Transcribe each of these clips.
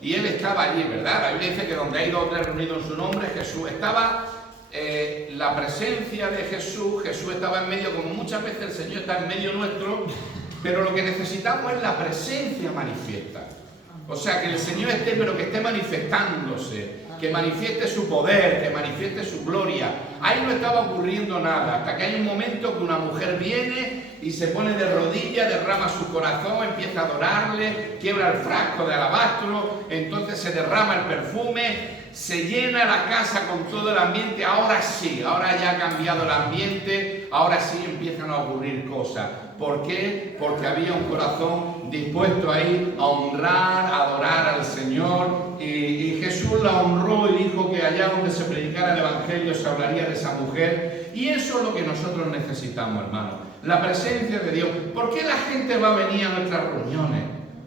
y él estaba allí, ¿verdad? La Biblia dice que donde hay dos o tres reunidos en su nombre, Jesús estaba. La presencia de Jesús estaba en medio, como muchas veces el Señor está en medio nuestro, pero lo que necesitamos es la presencia manifiesta. O sea, que el Señor esté, pero que esté manifestándose, que manifieste su poder, que manifieste su gloria. Ahí no estaba ocurriendo nada, hasta que hay un momento que una mujer viene y se pone de rodillas, derrama su corazón, empieza a adorarle, quiebra el frasco de alabastro, entonces se derrama el perfume, se llena la casa con todo el ambiente. Ahora sí, ahora ya ha cambiado el ambiente, ahora sí empiezan a ocurrir cosas. ¿Por qué? Porque había un corazón dispuesto ahí a honrar, a adorar al Señor, y Jesús la honró y dijo que allá donde se predicara el Evangelio se hablaría de esa mujer, y eso es lo que nosotros necesitamos, hermanos, la presencia de Dios. ¿Por qué la gente va a venir a nuestras reuniones?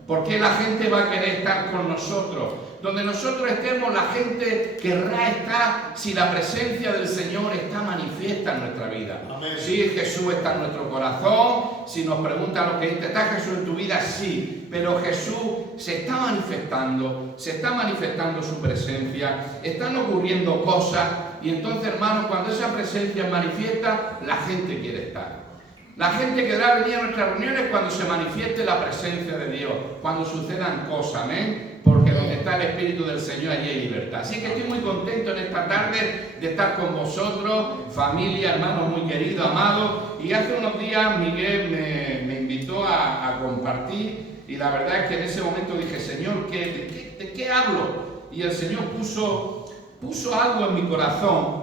¿Por qué la gente va a querer estar con nosotros? Donde nosotros estemos, la gente querrá estar si la presencia del Señor está manifiesta en nuestra vida. Amén. Si Jesús está en nuestro corazón, si nos preguntan lo que dice, ¿está Jesús en tu vida? Sí, pero Jesús se está manifestando su presencia, están ocurriendo cosas, y entonces, hermanos, cuando esa presencia es manifiesta, la gente quiere estar. La gente querrá venir a nuestras reuniones cuando se manifieste la presencia de Dios, cuando sucedan cosas, amén, porque donde está el Espíritu del Señor, allí hay libertad. Así que estoy muy contento en esta tarde de estar con vosotros, familia, hermanos muy queridos, amados, y hace unos días Miguel me invitó a compartir, y la verdad es que en ese momento dije, Señor, ¿de qué hablo? Y el Señor puso algo en mi corazón,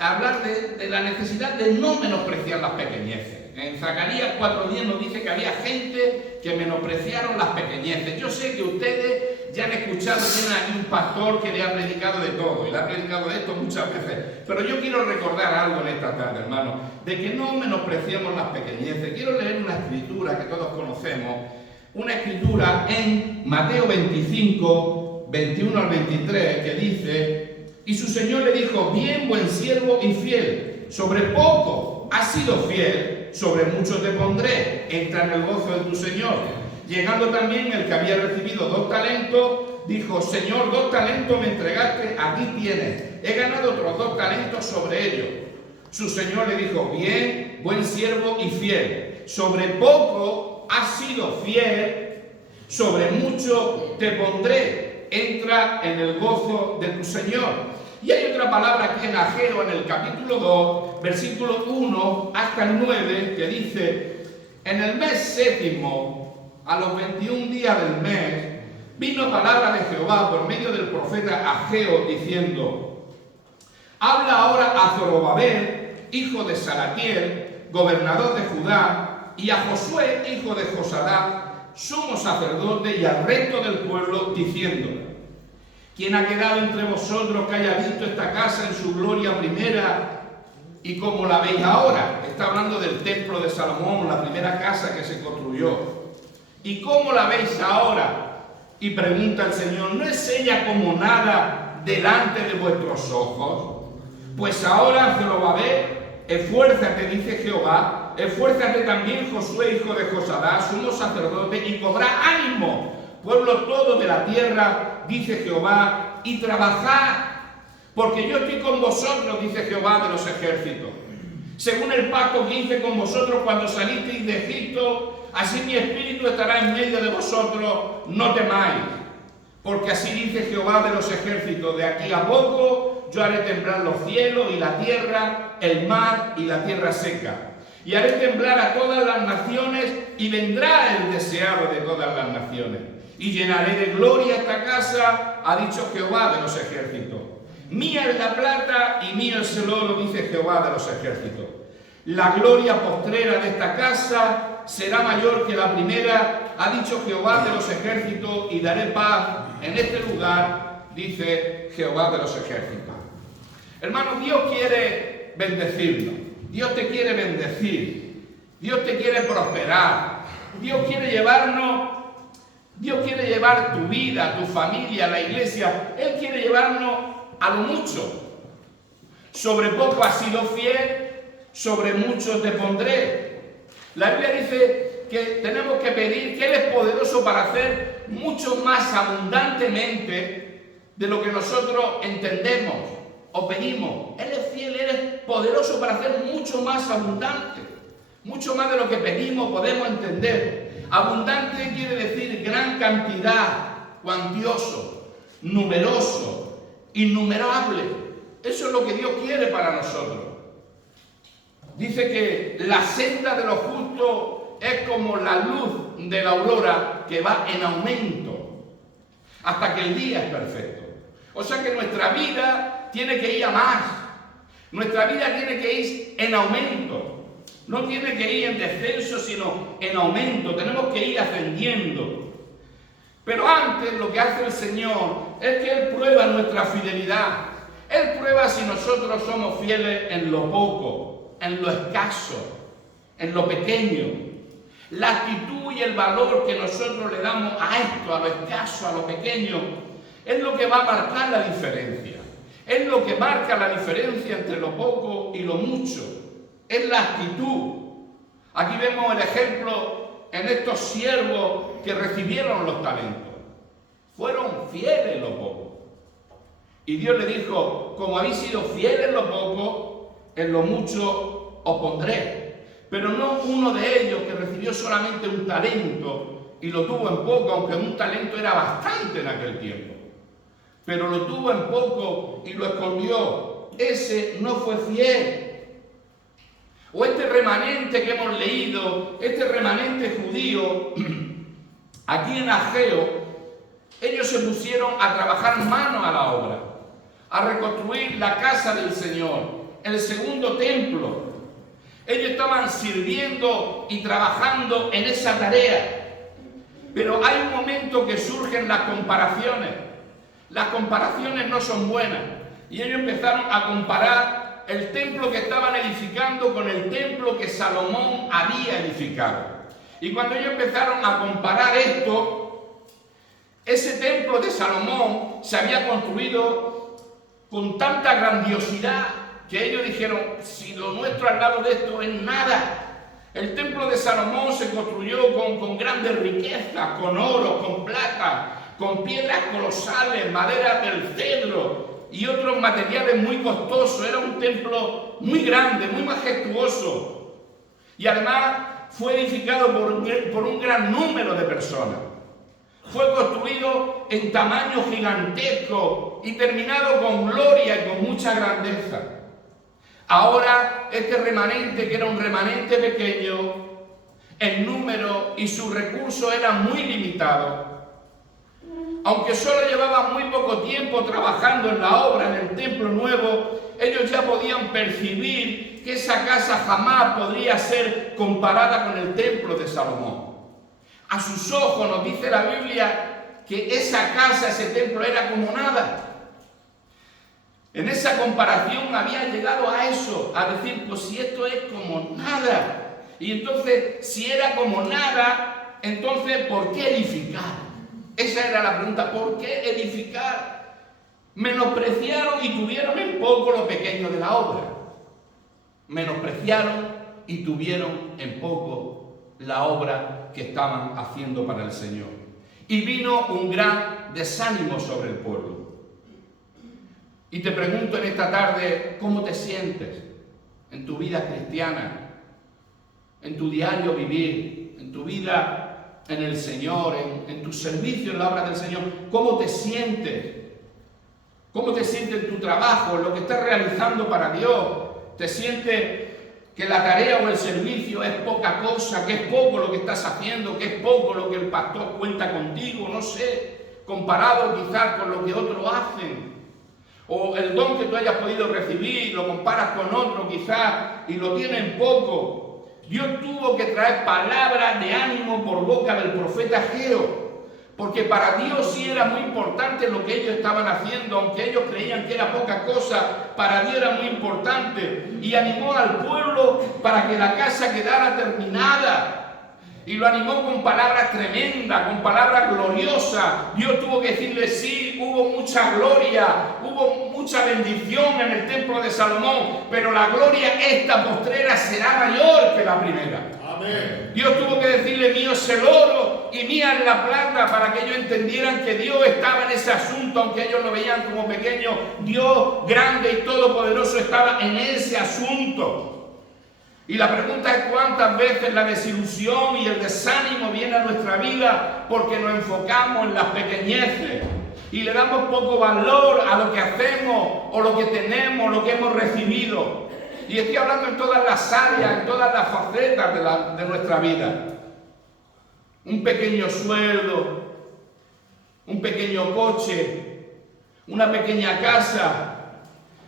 hablar de la necesidad de no menospreciar las pequeñeces. En Zacarías 4:10 nos dice que había gente que menospreciaron las pequeñeces. Yo sé que ustedes ya han escuchado, tienen aquí un pastor que le ha predicado de todo, y le ha predicado de esto muchas veces, pero yo quiero recordar algo en esta tarde, hermano, de que no menospreciemos las pequeñeces. Quiero leer una escritura que todos conocemos, una escritura en Mateo 25, 21 al 23, que dice: y su Señor le dijo, bien, buen siervo y fiel, sobre poco has sido fiel, sobre mucho te pondré, entra en el gozo de tu Señor. Llegando también el que había recibido 2 talentos, dijo, Señor, 2 talentos me entregaste, aquí tienes, he ganado otros 2 talentos sobre ellos. Su Señor le dijo, bien, buen siervo y fiel, sobre poco has sido fiel, sobre mucho te pondré, entra en el gozo de tu Señor. Y hay otra palabra aquí en Ageo, en el capítulo 2, versículo 1 hasta el 9, que dice, en el mes séptimo, a los 21 días del mes, vino palabra de Jehová por medio del profeta Ageo, diciendo, habla ahora a Zorobabel, hijo de Salatiel, gobernador de Judá, y a Josué, hijo de Josadá, sumo sacerdote, y al resto del pueblo, diciendo, ¿quién ha quedado entre vosotros que haya visto esta casa en su gloria primera y como la veis ahora? Está hablando del templo de Salomón, la primera casa que se construyó. ¿Y cómo la veis ahora? Y pregunta el Señor, ¿no es ella como nada delante de vuestros ojos? Pues ahora, Zorobabel, esfuérzate, dice Jehová, esfuérzate también Josué, hijo de Josadá, sumo sacerdote, y cobrad ánimo, pueblo todo de la tierra, dice Jehová, y trabajad, porque yo estoy con vosotros, dice Jehová de los ejércitos. Según el pacto que hice con vosotros cuando salisteis de Egipto, así mi espíritu estará en medio de vosotros, no temáis. Porque así dice Jehová de los ejércitos, de aquí a poco yo haré temblar los cielos y la tierra, el mar y la tierra seca. Y haré temblar a todas las naciones, y vendrá el deseado de todas las naciones. Y llenaré de gloria esta casa, ha dicho Jehová de los ejércitos. Mía es la plata y mío es el oro, dice Jehová de los ejércitos. La gloria postrera de esta casa será mayor que la primera, ha dicho Jehová de los ejércitos, y daré paz en este lugar, dice Jehová de los ejércitos. Hermanos, Dios quiere bendecirnos, Dios te quiere bendecir, Dios te quiere prosperar, Dios quiere llevar tu vida, tu familia, la iglesia. Él quiere llevarnos a lo mucho. Sobre poco has sido fiel, sobre mucho te pondré. La Biblia dice que tenemos que pedir que Él es poderoso para hacer mucho más abundantemente de lo que nosotros entendemos o pedimos. Él es fiel, Él es poderoso para hacer mucho más abundante, mucho más de lo que pedimos, podemos entender. Abundante quiere decir gran cantidad, cuantioso, numeroso, innumerable. Eso es lo que Dios quiere para nosotros. Dice que la senda de los justos es como la luz de la aurora que va en aumento hasta que el día es perfecto. O sea que nuestra vida tiene que ir a más. Nuestra vida tiene que ir en aumento. No tiene que ir en descenso, sino en aumento. Tenemos que ir ascendiendo. Pero antes lo que hace el Señor es que Él prueba nuestra fidelidad. Él prueba si nosotros somos fieles en lo poco, en lo escaso, en lo pequeño. La actitud y el valor que nosotros le damos a esto, a lo escaso, a lo pequeño, es lo que va a marcar la diferencia. Es lo que marca la diferencia entre lo poco y lo mucho. Es la actitud. Aquí vemos el ejemplo en estos siervos que recibieron los talentos. Fueron fieles en lo poco. Y Dios le dijo, como habéis sido fieles en lo poco, en lo mucho os pondré. Pero no uno de ellos que recibió solamente un talento y lo tuvo en poco, aunque un talento era bastante en aquel tiempo. Pero lo tuvo en poco y lo escondió. Ese no fue fiel. O este remanente que hemos leído, este remanente judío, aquí en Ageo, ellos se pusieron a trabajar mano a la obra, a reconstruir la casa del Señor, el segundo templo. Ellos estaban sirviendo y trabajando en esa tarea. Pero hay un momento que surgen las comparaciones. Las comparaciones no son buenas. Y ellos empezaron a comparar el templo que estaban edificando con el templo que Salomón había edificado. Y cuando ellos empezaron a comparar esto, ese templo de Salomón se había construido con tanta grandiosidad que ellos dijeron, si lo nuestro al lado de esto es nada. El templo de Salomón se construyó con grandes riquezas, con oro, con plata, con piedras colosales, madera del cedro y otros materiales muy costosos. Era un templo muy grande, muy majestuoso. Y además fue edificado por un gran número de personas. Fue construido en tamaño gigantesco y terminado con gloria y con mucha grandeza. Ahora este remanente, que era un remanente pequeño en número y sus recursos eran muy limitados, aunque solo llevaban muy poco tiempo trabajando en la obra, en el templo nuevo, ellos ya podían percibir que esa casa jamás podría ser comparada con el templo de Salomón. A sus ojos nos dice la Biblia que esa casa, ese templo era como nada. En esa comparación había llegado a eso, a decir, pues si esto es como nada. Y entonces, si era como nada, entonces, ¿por qué edificar? Esa era la pregunta, ¿por qué edificar? Menospreciaron y tuvieron en poco lo pequeño de la obra. Menospreciaron y tuvieron en poco la obra que estaban haciendo para el Señor. Y vino un gran desánimo sobre el pueblo. Y te pregunto en esta tarde, ¿cómo te sientes en tu vida cristiana, en tu diario vivir, en tu vida en el Señor, en tu servicio en la obra del Señor? ¿Cómo te sientes? ¿Cómo te sientes en tu trabajo, en lo que estás realizando para Dios? ¿Te sientes que la tarea o el servicio es poca cosa, que es poco lo que estás haciendo, que es poco lo que el pastor cuenta contigo? No sé, comparado quizás con lo que otros hacen. O el don que tú hayas podido recibir, lo comparas con otro quizás y lo tienen poco. Dios tuvo que traer palabras de ánimo por boca del profeta Ageo, porque para Dios sí era muy importante lo que ellos estaban haciendo, aunque ellos creían que era poca cosa, para Dios era muy importante. Y animó al pueblo para que la casa quedara terminada. Y lo animó con palabras tremendas, con palabras gloriosas. Dios tuvo que decirle, sí, hubo mucha gloria, hubo mucha bendición en el templo de Salomón, pero la gloria esta postrera será mayor que la primera. Amén. Dios tuvo que decirle: mío es el oro y mía es la plata, para que ellos entendieran que Dios estaba en ese asunto, aunque ellos lo veían como pequeño. Dios grande y todopoderoso estaba en ese asunto. Y la pregunta es: ¿cuántas veces la desilusión y el desánimo viene a nuestra vida porque nos enfocamos en las pequeñeces y le damos poco valor a lo que hacemos o lo que tenemos, lo que hemos recibido? Y estoy hablando en todas las áreas, en todas las facetas de nuestra vida. Un pequeño sueldo, un pequeño coche, una pequeña casa,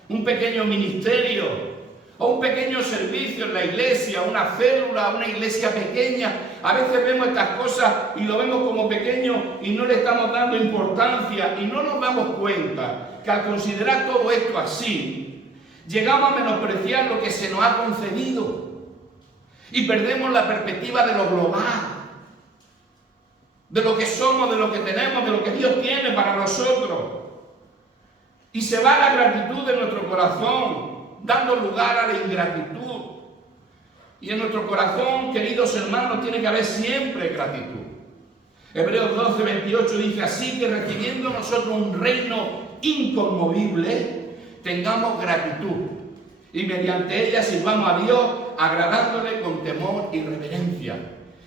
un pequeño ministerio, o un pequeño servicio en la iglesia, una célula, una iglesia pequeña. A veces vemos estas cosas y lo vemos como pequeño y no le estamos dando importancia, y no nos damos cuenta que al considerar todo esto así, llegamos a menospreciar lo que se nos ha concedido y perdemos la perspectiva de lo global, de lo que somos, de lo que tenemos, de lo que Dios tiene para nosotros. Y se va la gratitud de nuestro corazón, dando lugar a la ingratitud. Y en nuestro corazón, queridos hermanos, tiene que haber siempre gratitud. Hebreos 12, 28 dice: así que recibiendo nosotros un reino inconmovible, tengamos gratitud, y mediante ella sirvamos a Dios, agradándole con temor y reverencia.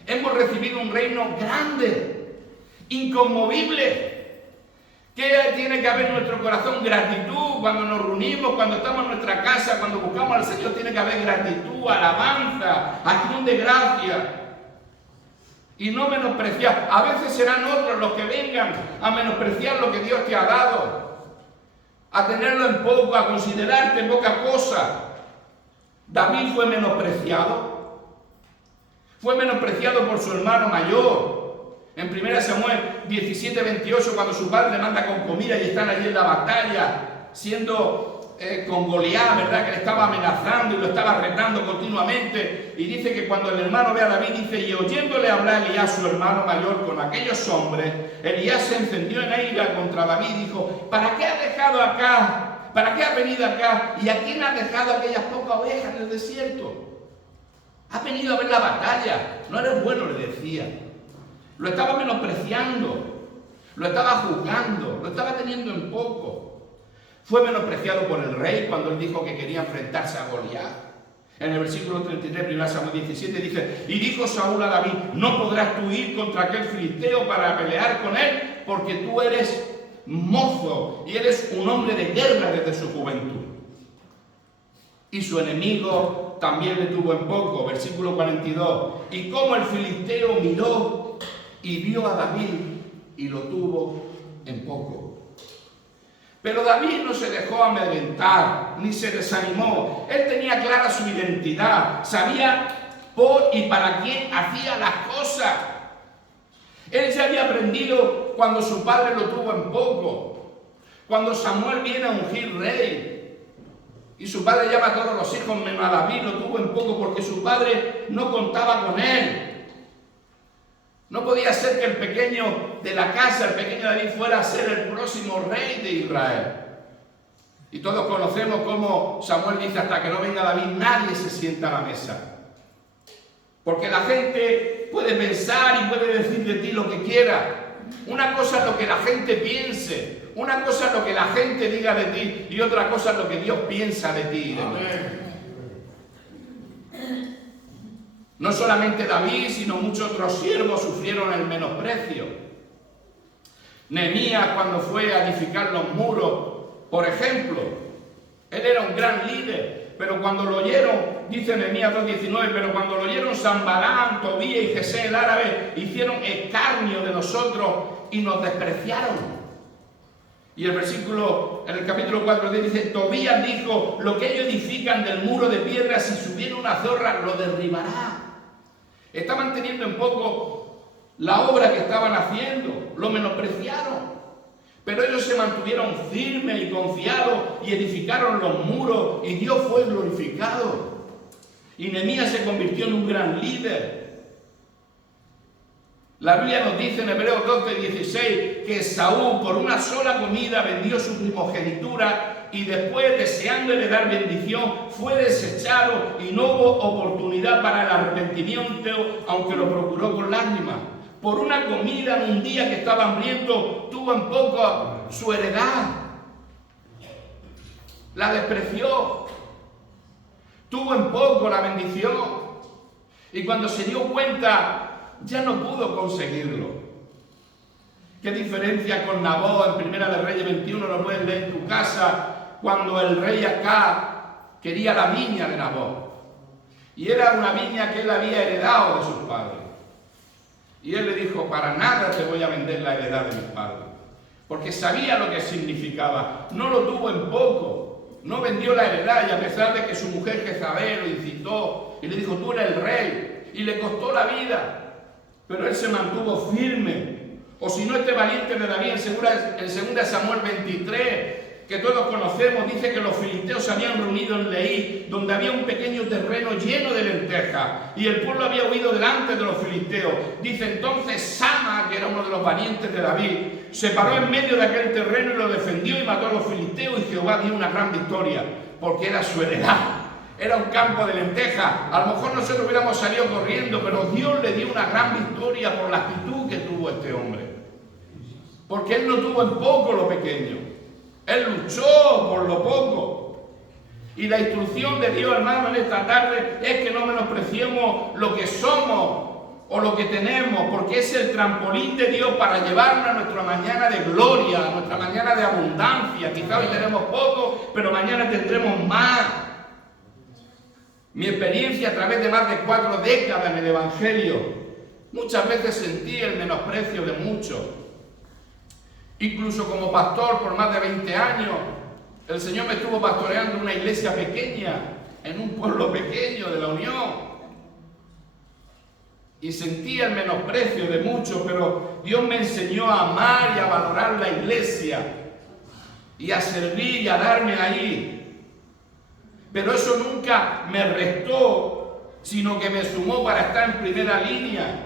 Hemos recibido un reino grande, inconmovible. ¿Qué tiene que haber en nuestro corazón? Gratitud. Cuando nos reunimos, cuando estamos en nuestra casa, cuando buscamos al Señor, tiene que haber gratitud, alabanza, acción de gracia. Y no menospreciar. A veces serán otros los que vengan a menospreciar lo que Dios te ha dado, a tenerlo en poco, a considerarte poca cosa. David fue menospreciado. Fue menospreciado por su hermano mayor. En 1 Samuel 17, 28, cuando su padre le manda con comida y están allí en la batalla, siendo con Goliat, ¿verdad? Que le estaba amenazando y lo estaba retando continuamente. Y dice que cuando el hermano ve a David, dice: y oyéndole hablar Elías, su hermano mayor, con aquellos hombres, Elías se encendió en ira contra David y dijo: ¿para qué has dejado acá? ¿Para qué has venido acá? ¿Y a quién has dejado aquellas pocas ovejas en el desierto? Has venido a ver la batalla. No eres bueno, le decía. Lo estaba menospreciando, lo estaba juzgando, lo estaba teniendo en poco. Fue menospreciado por el rey cuando él dijo que quería enfrentarse a Goliat. En el versículo 33, 1 Samuel 17, dice: y dijo Saúl a David: no podrás tú ir contra aquel filisteo para pelear con él, porque tú eres mozo y eres un hombre de guerra desde su juventud. Y su enemigo también le tuvo en poco. Versículo 42. Y como el filisteo miró y vio a David y lo tuvo en poco. Pero David no se dejó amedrentar, ni se desanimó. Él tenía clara su identidad, sabía por y para quién hacía las cosas. Él ya había aprendido cuando su padre lo tuvo en poco. Cuando Samuel viene a ungir rey y su padre llama a todos los hijos menos a David, lo tuvo en poco porque su padre no contaba con él. No podía ser que el pequeño de la casa, el pequeño David, fuera a ser el próximo rey de Israel. Y todos conocemos cómo Samuel dice: hasta que no venga David, nadie se sienta a la mesa. Porque la gente puede pensar y puede decir de ti lo que quiera. Una cosa es lo que la gente piense, una cosa es lo que la gente diga de ti, y otra cosa es lo que Dios piensa de ti y de mí. No solamente David, sino muchos otros siervos sufrieron el menosprecio. Nehemías, cuando fue a edificar los muros, por ejemplo, él era un gran líder, pero cuando lo oyeron, dice Nehemías 2:19, pero cuando lo oyeron Sanballat, Tobías y Gesem el árabe, hicieron escarnio de nosotros y nos despreciaron. Y el versículo, en el capítulo 4 dice: Tobías dijo: lo que ellos edifican del muro de piedra, si subiera una zorra, lo derribará. Estaban teniendo en poco la obra que estaban haciendo, lo menospreciaron. Pero ellos se mantuvieron firmes y confiados y edificaron los muros y Dios fue glorificado. Y Nehemías se convirtió en un gran líder. La Biblia nos dice en Hebreos 12:16 que Esaú por una sola comida vendió su primogenitura y después, deseando heredar bendición, fue desechado y no hubo oportunidad para el arrepentimiento, aunque lo procuró con lágrimas. Por una comida en un día que estaba hambriento, tuvo en poco su heredad. La despreció. Tuvo en poco la bendición. Y cuando se dio cuenta, ya no pudo conseguirlo. ¿Qué diferencia con Nabot? En Primera de Reyes 21 lo puedes leer en tu casa, cuando el rey Acab quería la viña de Nabot. Y era una viña que él había heredado de sus padres. Y él le dijo, para nada te voy a vender la heredad de mis padres. Porque sabía lo que significaba. No lo tuvo en poco. No vendió la heredad, y a pesar de que su mujer Jezabel lo incitó y le dijo, tú eres el rey, y le costó la vida. Pero él se mantuvo firme. O si no, este valiente de David en 2 Samuel 23, que todos conocemos, dice que los filisteos se habían reunido en Leí, donde había un pequeño terreno lleno de lentejas, y el pueblo había huido delante de los filisteos. Dice entonces Sama, que era uno de los valientes de David, se paró en medio de aquel terreno y lo defendió y mató a los filisteos, y Jehová dio una gran victoria, porque era su heredad. Era un campo de lentejas. A lo mejor nosotros hubiéramos salido corriendo, pero Dios le dio una gran victoria por la actitud que tuvo este hombre. Porque él no tuvo en poco lo pequeño. Él luchó por lo poco. Y la instrucción de Dios, hermano, en esta tarde es que no menospreciemos lo que somos o lo que tenemos, porque es el trampolín de Dios para llevarnos a nuestra mañana de gloria, a nuestra mañana de abundancia. Quizá hoy tenemos poco, pero mañana tendremos más. Mi experiencia a través de más de 4 décadas en el Evangelio, muchas veces sentí el menosprecio de muchos. Incluso como pastor por más de 20 años, el Señor me estuvo pastoreando en una iglesia pequeña, en un pueblo pequeño de la Unión. Y sentí el menosprecio de muchos, pero Dios me enseñó a amar y a valorar la iglesia, y a servir y a darme ahí. Pero eso nunca me restó, sino que me sumó para estar en primera línea.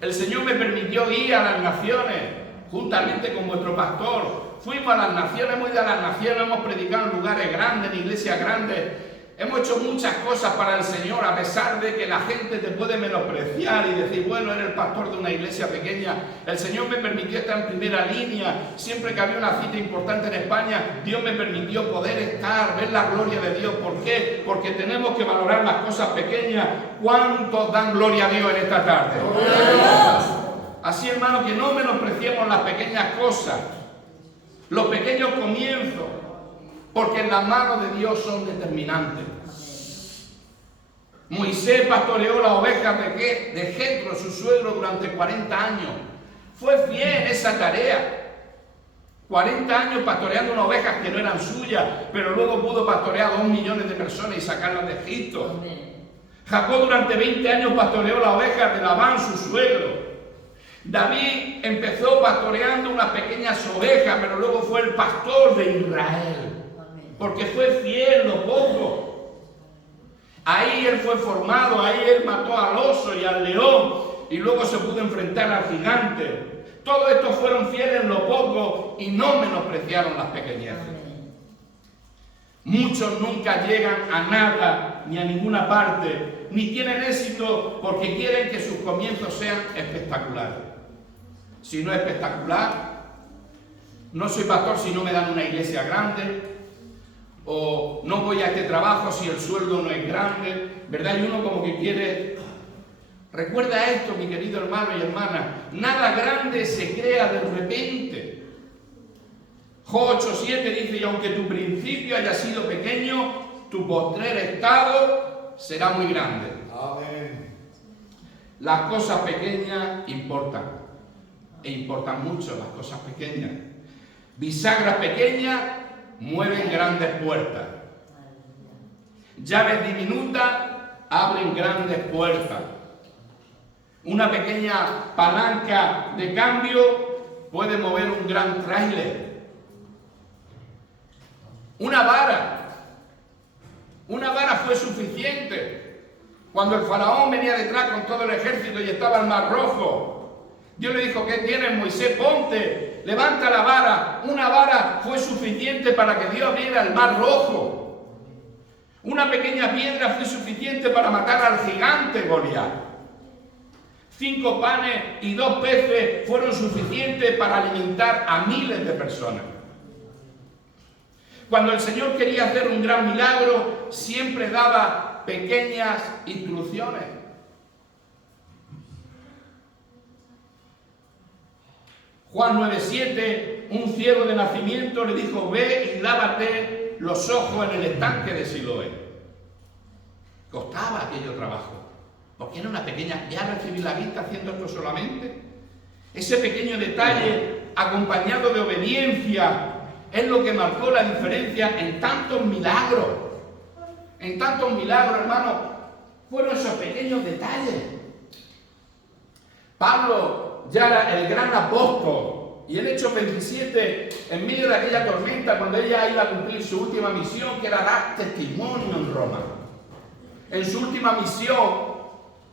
El Señor me permitió ir a las naciones, juntamente con vuestro pastor. Fuimos a las naciones, hemos ido a las naciones, hemos predicado en lugares grandes, en iglesias grandes. Hemos hecho muchas cosas para el Señor, a pesar de que la gente te puede menospreciar y decir, bueno, eres el pastor de una iglesia pequeña. El Señor me permitió estar en primera línea. Siempre que había una cita importante en España, Dios me permitió poder estar, ver la gloria de Dios. ¿Por qué? Porque tenemos que valorar las cosas pequeñas. ¿Cuántos dan gloria a Dios en esta tarde? Así, hermano, que no menospreciemos las pequeñas cosas, los pequeños comienzos, porque en las manos de Dios son determinantes. Moisés pastoreó las ovejas de Jetro, su suegro, durante 40 años. Fue fiel en esa tarea. 40 años pastoreando unas ovejas que no eran suyas, pero luego pudo pastorear 2 millones de personas y sacarlas de Egipto. Jacob durante 20 años pastoreó las ovejas de Labán, su suegro. David empezó pastoreando unas pequeñas ovejas, pero luego fue el pastor de Israel, porque fue fiel en lo poco. Ahí él fue formado, ahí él mató al oso y al león, y luego se pudo enfrentar al gigante. Todos estos fueron fieles en lo poco y no menospreciaron las pequeñeces. Muchos nunca llegan a nada ni a ninguna parte, ni tienen éxito porque quieren que sus comienzos sean espectaculares. Si no es espectacular, no soy pastor si no me dan una iglesia grande, o no voy a este trabajo si el sueldo no es grande, ¿verdad? Y uno como que quiere... Recuerda esto, mi querido hermano y hermana, nada grande se crea de repente. Job 8:7 dice, y aunque tu principio haya sido pequeño, tu postrer estado será muy grande. Amén. Las cosas pequeñas importan, e importan mucho las cosas pequeñas. Bisagras pequeñas mueven grandes puertas. Llaves diminutas abren grandes puertas. Una pequeña palanca de cambio puede mover un gran tráiler. Una vara fue suficiente Cuando el faraón venía detrás con todo el ejército y estaba el mar rojo, Dios le dijo: ¿qué tienes, Moisés? Ponte, levanta la vara. Una vara fue suficiente para que Dios abriera el mar rojo. Una pequeña piedra fue suficiente para matar al gigante Goliat. 5 panes y 2 peces fueron suficientes para alimentar a miles de personas. Cuando el Señor quería hacer un gran milagro, siempre daba pequeñas instrucciones. Juan 9:7, un ciego de nacimiento le dijo: ve y lávate los ojos en el estanque de Siloé. Costaba aquello trabajo, porque era una pequeña... ¿Ya recibí la vista haciendo esto solamente? Ese pequeño detalle, acompañado de obediencia, es lo que marcó la diferencia en tantos milagros. En tantos milagros, hermanos, fueron esos pequeños detalles. Pablo ya era el gran apóstol, y en Hechos 27, en medio de aquella tormenta, cuando ella iba a cumplir su última misión, que era dar testimonio en Roma. En su última misión,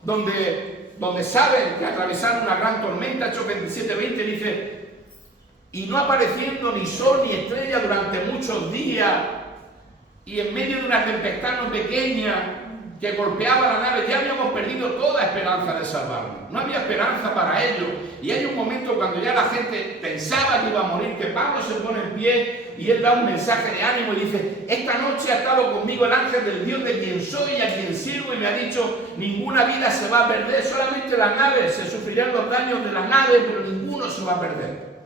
donde saben que atravesaron una gran tormenta, Hechos 27:20 dice: y no apareciendo ni sol ni estrella durante muchos días, y en medio de una tempestad no pequeña que golpeaba la nave, ya habíamos perdido toda esperanza de salvarnos. No había esperanza para ellos. Y hay un momento cuando ya la gente pensaba que iba a morir, que Pablo se pone en pie y él da un mensaje de ánimo y dice: esta noche ha estado conmigo el ángel del Dios de quien soy y a quien sirvo, y me ha dicho: ninguna vida se va a perder, solamente la nave, se sufrirán los daños de la nave, pero ninguno se va a perder.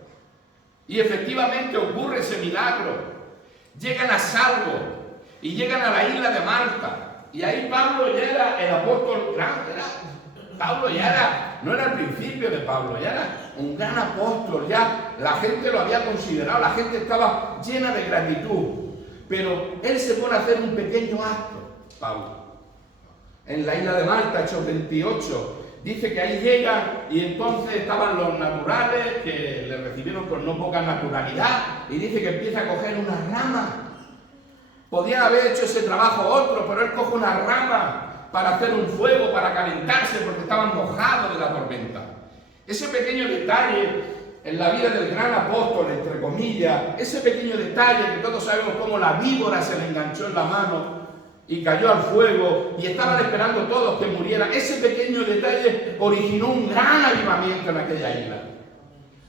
Y efectivamente ocurre ese milagro. Llegan a salvo y llegan a la isla de Malta. Y ahí Pablo ya era el apóstol grande. Pablo ya era, no era el principio de Pablo, ya era un gran apóstol. Ya la gente lo había considerado, la gente estaba llena de gratitud. Pero él se pone a hacer un pequeño acto, Pablo. En la isla de Malta, Hechos 28, dice que ahí llegan y entonces estaban los naturales que le recibieron con no poca naturalidad. Y dice que empieza a coger una rama. Podían haber hecho ese trabajo otro, pero él coge una rama para hacer un fuego, para calentarse, porque estaban mojados de la tormenta. Ese pequeño detalle en la vida del gran apóstol, entre comillas, ese pequeño detalle que todos sabemos cómo la víbora se le enganchó en la mano y cayó al fuego y estaban esperando todos que murieran, ese pequeño detalle originó un gran avivamiento en aquella isla.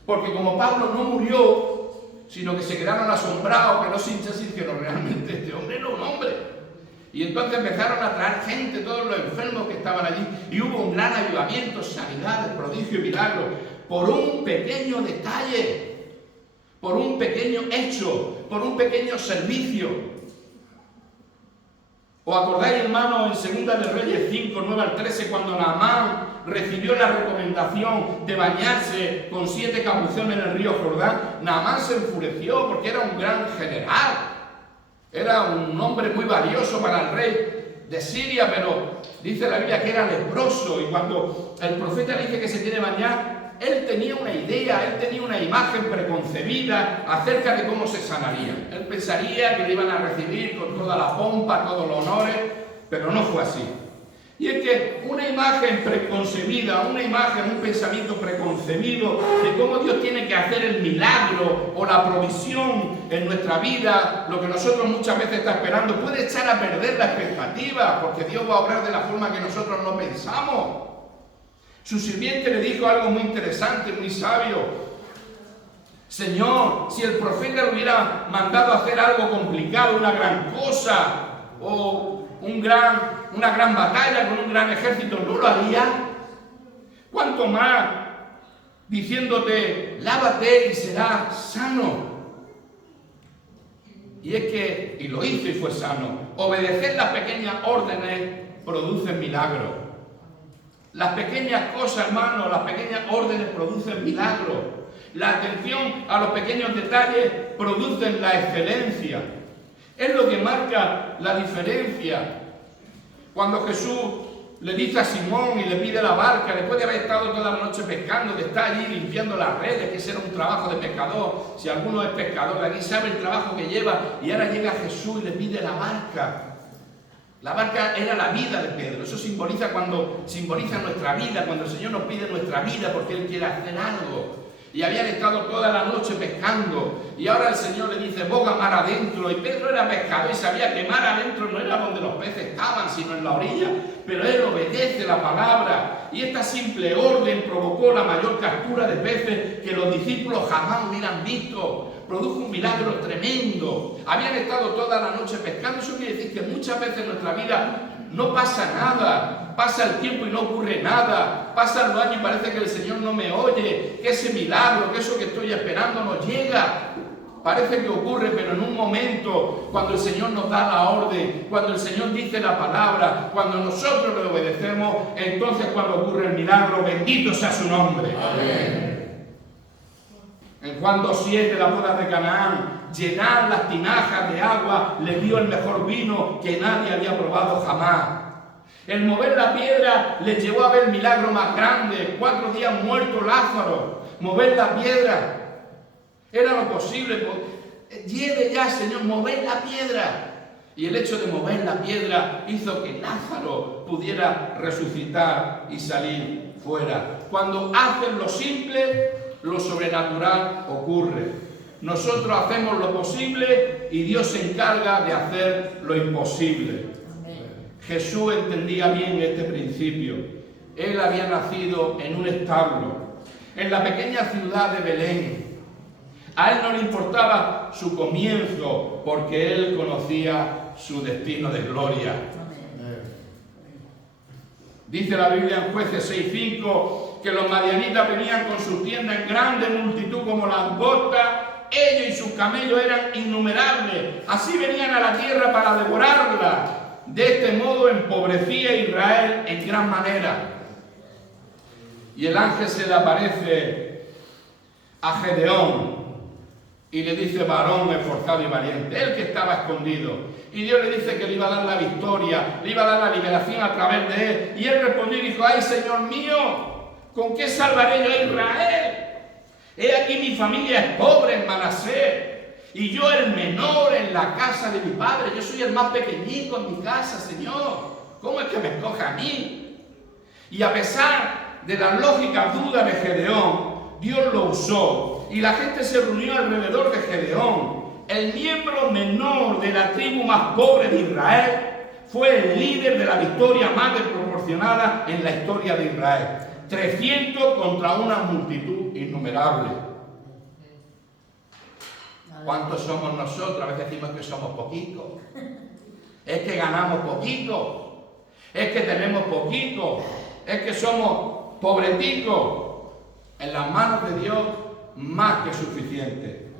Porque como Pablo no murió, sino que se quedaron asombrados, que no se hicieron realmente, este hombre era un hombre. Y entonces empezaron a traer gente, todos los enfermos que estaban allí, y hubo un gran avivamiento, sanidades, prodigios y milagros, por un pequeño detalle, por un pequeño hecho, por un pequeño servicio. ¿Os acordáis, hermanos, en 2 de Reyes 5, 9 al 13, cuando Naamán recibió la recomendación de bañarse con 7 capuzones en el río Jordán? Naamán se enfureció porque era un gran general, era un hombre muy valioso para el rey de Siria, pero dice la Biblia que era leproso, y cuando el profeta le dice que se quiere bañar, él tenía una idea, él tenía una imagen preconcebida acerca de cómo se sanaría. Él pensaría que le iban a recibir con toda la pompa, todos los honores, pero no fue así. Y es que una imagen preconcebida, una imagen, un pensamiento preconcebido de cómo Dios tiene que hacer el milagro o la provisión en nuestra vida, lo que nosotros muchas veces estamos esperando, puede echar a perder la expectativa, porque Dios va a obrar de la forma que nosotros no pensamos. Su sirviente le dijo algo muy interesante, muy sabio: Señor, si el profeta le hubiera mandado a hacer algo complicado, una gran cosa, o una gran batalla con un gran ejército, ¿no lo haría? ¿Cuánto más diciéndote: lávate y serás sano? Y es que, y lo hizo y fue sano. Obedecer las pequeñas órdenes produce milagros. Las pequeñas cosas, hermanos, las pequeñas órdenes producen milagros. La atención a los pequeños detalles producen la excelencia. Es lo que marca la diferencia. Cuando Jesús le dice a Simón y le pide la barca, después de haber estado toda la noche pescando, de estar allí limpiando las redes, que ese era un trabajo de pescador. Si alguno es pescador de aquí sabe el trabajo que lleva, y ahora llega Jesús y le pide la barca. La barca era la vida de Pedro. Eso simboliza nuestra vida, cuando el Señor nos pide nuestra vida porque Él quiere hacer algo. Y habían estado toda la noche pescando. Y ahora el Señor le dice, boga mar adentro. Y Pedro era pescador y sabía que mar adentro no era donde los peces estaban, sino en la orilla. Pero él obedece la palabra. Y esta simple orden provocó la mayor captura de peces que los discípulos jamás hubieran visto. Produjo un milagro tremendo. Habían estado toda la noche pescando. Eso quiere decir que muchas veces en nuestra vida no pasa nada. Pasa el tiempo y no ocurre nada. Pasan los años y parece que el Señor no me oye. Que ese milagro, que eso que estoy esperando no llega. Parece que ocurre, pero en un momento, cuando el Señor nos da la orden, cuando el Señor dice la palabra, cuando nosotros le obedecemos, entonces cuando ocurre el milagro, bendito sea su nombre. Amén. En Juan 2:7, la boda de Canaán, llenar las tinajas de agua, le dio el mejor vino que nadie había probado jamás. El mover la piedra les llevó a ver el milagro más grande. 4 días muerto Lázaro. Mover la piedra era lo posible. Lleve ya, Señor, mover la piedra. Y el hecho de mover la piedra hizo que Lázaro pudiera resucitar y salir fuera. Cuando hacen lo simple, lo sobrenatural ocurre. Nosotros hacemos lo posible y Dios se encarga de hacer lo imposible. Jesús entendía bien este principio. Él había nacido en un establo, en la pequeña ciudad de Belén. A él no le importaba su comienzo, porque él conocía su destino de gloria. Dice la Biblia en Jueces 6:5 que los madianitas venían con sus tiendas en grande multitud como langostas. Ellos y sus camellos eran innumerables. Así venían a la tierra para devorarla. De este modo empobrecía a Israel en gran manera. Y el ángel se le aparece a Gedeón y le dice, varón esforzado y valiente, él que estaba escondido. Y Dios le dice que le iba a dar la victoria, le iba a dar la liberación a través de él. Y él respondió y dijo, ay, Señor mío, ¿con qué salvaré yo a Israel? He aquí mi familia es pobre en Manasés. Y yo el menor en la casa de mi padre. Yo soy el más pequeñito en mi casa, Señor. ¿Cómo es que me escoge a mí? Y a pesar de las lógicas dudas de Gedeón, Dios lo usó. Y la gente se reunió alrededor de Gedeón. El miembro menor de la tribu más pobre de Israel fue el líder de la victoria más desproporcionada en la historia de Israel. 300 contra una multitud innumerable. ¿Cuántos somos nosotros? A veces decimos que somos poquitos. Es que ganamos poquito. Es que tenemos poquito. Es que somos pobreticos. En las manos de Dios, más que suficiente.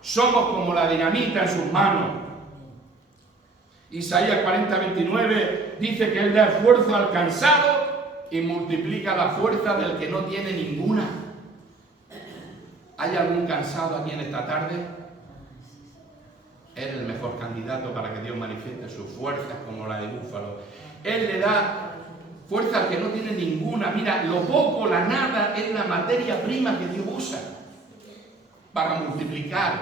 Somos como la dinamita en sus manos. Isaías 40:29 dice que Él da esfuerzo al cansado y multiplica la fuerza del que no tiene ninguna. ¿Hay algún cansado aquí en esta tarde? Eres el mejor candidato para que Dios manifieste sus fuerzas como la de búfalo. Él le da fuerza al que no tiene ninguna. Mira, lo poco, la nada, es la materia prima que Dios usa para multiplicar,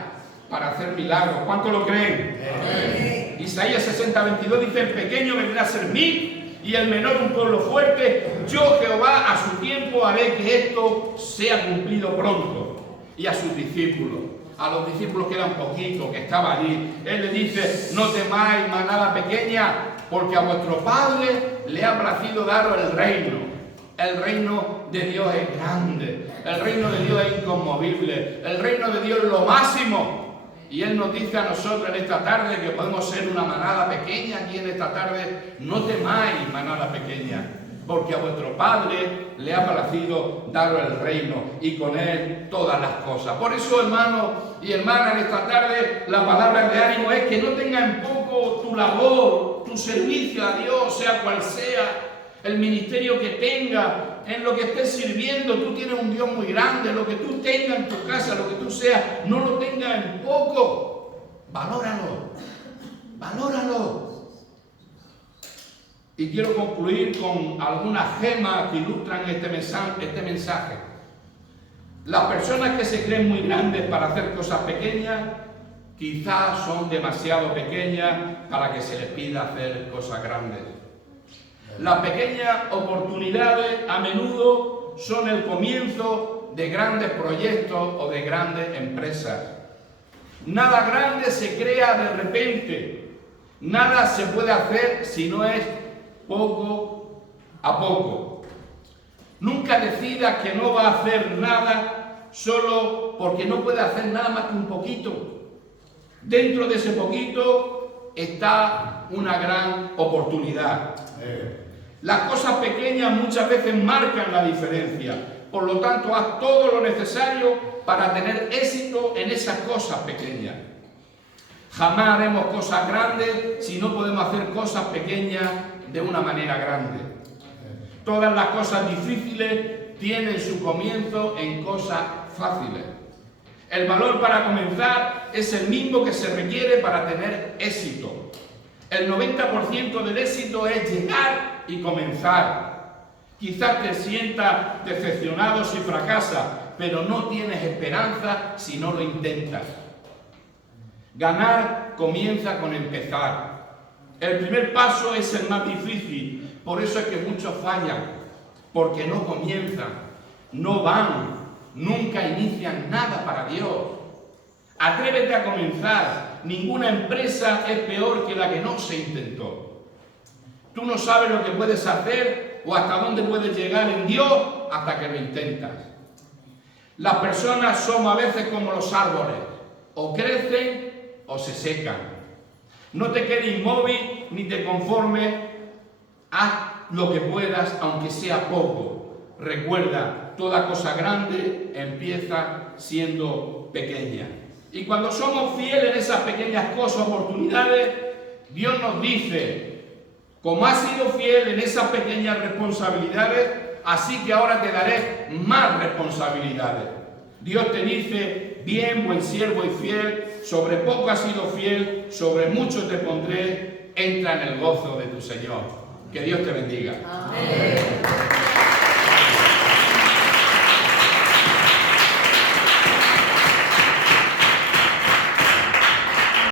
para hacer milagros. ¿Cuánto lo creen? Isaías 60:22 dice, el pequeño vendrá a ser mil y el menor un pueblo fuerte. Yo, Jehová, a su tiempo haré que esto sea cumplido pronto. Y a sus discípulos, a los discípulos que eran poquitos, que estaban allí, Él le dice, no temáis, manada pequeña, porque a vuestro Padre le ha placido daros el reino. El reino de Dios es grande, el reino de Dios es inconmovible, el reino de Dios es lo máximo. Y Él nos dice a nosotros en esta tarde que podemos ser una manada pequeña aquí en esta tarde. No temáis, manada pequeña, porque a vuestro Padre le ha placido daros el reino y con Él todas las cosas. Por eso, hermanos y hermanas, en esta tarde la palabra de ánimo es que no tenga en poco tu labor, tu servicio a Dios, sea cual sea el ministerio que tenga, en lo que estés sirviendo. Tú tienes un Dios muy grande. Lo que tú tengas en tu casa, lo que tú seas, no lo tengas en poco. Valóralo, valóralo. Y quiero concluir con algunas gemas que ilustran este mensaje. Las personas que se creen muy grandes para hacer cosas pequeñas quizás son demasiado pequeñas para que se les pida hacer cosas grandes. Las pequeñas oportunidades a menudo son el comienzo de grandes proyectos o de grandes empresas. Nada grande se crea de repente. Nada se puede hacer si no es poco a poco. Nunca decidas que no va a hacer nada solo porque no puede hacer nada más que un poquito. Dentro de ese poquito está una gran oportunidad. Las cosas pequeñas muchas veces marcan la diferencia. Por lo tanto, haz todo lo necesario para tener éxito en esas cosas pequeñas. Jamás haremos cosas grandes si no podemos hacer cosas pequeñas de una manera grande. Todas las cosas difíciles tienen su comienzo en cosas fáciles. El valor para comenzar es el mismo que se requiere para tener éxito. El 90% del éxito es llegar y comenzar. Quizás te sientas decepcionado si fracasas, pero no tienes esperanza si no lo intentas. Ganar comienza con empezar. El primer paso es el más difícil, por eso es que muchos fallan, porque no comienzan, no van, nunca inician nada para Dios. Atrévete a comenzar. Ninguna empresa es peor que la que no se intentó. Tú no sabes lo que puedes hacer o hasta dónde puedes llegar en Dios hasta que lo intentas. Las personas somos a veces como los árboles, o crecen o se secan. No te quedes inmóvil ni te conformes, haz lo que puedas aunque sea poco. Recuerda, toda cosa grande empieza siendo pequeña. Y cuando somos fieles en esas pequeñas cosas, oportunidades, Dios nos dice, como has sido fiel en esas pequeñas responsabilidades, así que ahora te daré más responsabilidades. Dios te dice, bien, buen siervo y fiel, sobre poco has sido fiel, sobre mucho te pondré, entra en el gozo de tu Señor. Que Dios te bendiga. Amén.